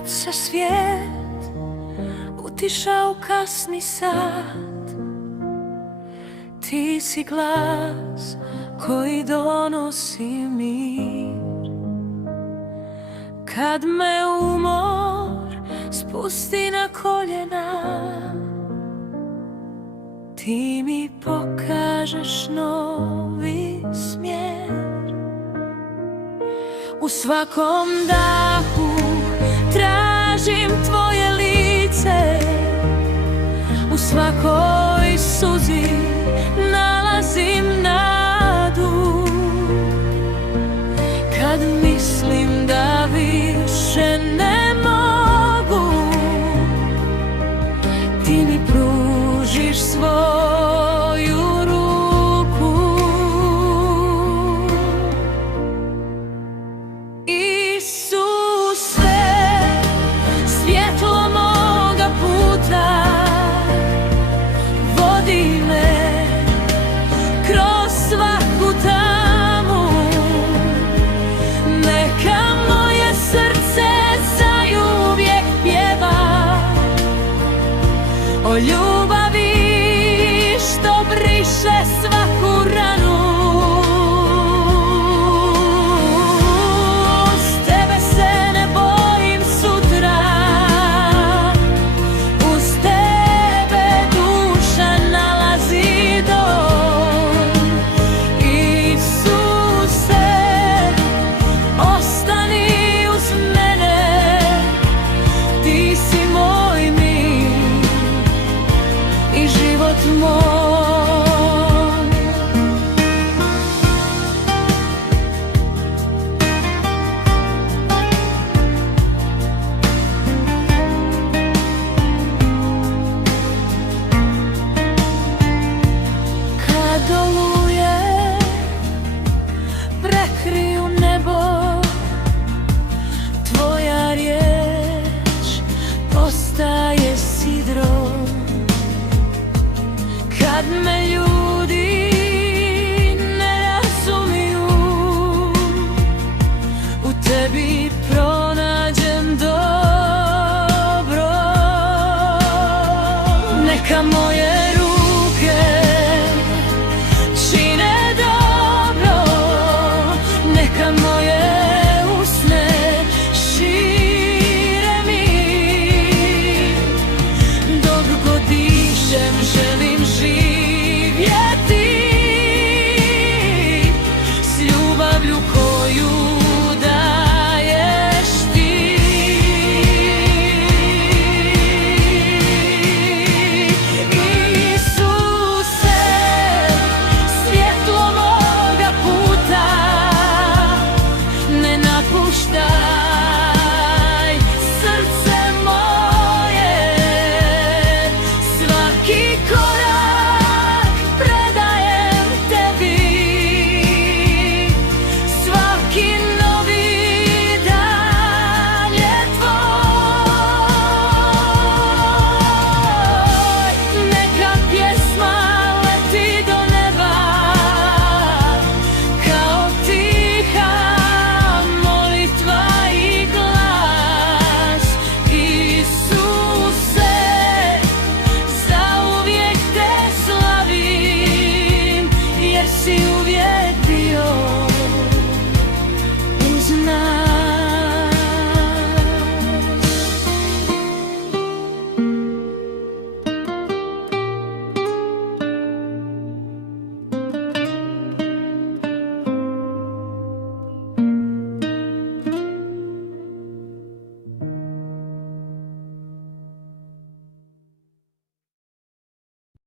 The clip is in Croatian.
Kad se svijet utiša u kasni sat, ti si glas koji donosi mir. Kad me umor spusti na koljena, ti mi pokažeš novi smjer. U svakom dahu tražim tvoje lice, u svakoj suzi nalazim nadu. Kad mislim da više ne mogu, ti mi pružiš svoju ruku. Isuse, svjetlo moga puta, vodi me kroz svaku tamu. Neka moje srce zauvijek pjeva o ljubavi što briše svaku ranu. Uz tebe se ne bojim sutra, uz tebe duša nalazi dom. Isuse, ostani uz mene, ti si moj mir i život moj. Kad oluje prekriju nebo, tvoja riječ postaje sidro. Kad me ljudi ne razumiju, u tebi pronađem dobro. Neka moje ruke čine dobro, neka moje usne šire mir. Dok god dišem želim živjeti s ljubavlju koju daješ ti. Isuse, svjetlo moga puta, ne napuštaj srce moje. Svaki korak predajem tebi, svaki novi dan je tvoj. Neka pjesma leti do neba kao tiha molitva i glas. Isuse, zauvijek te slavim, jer si uvijek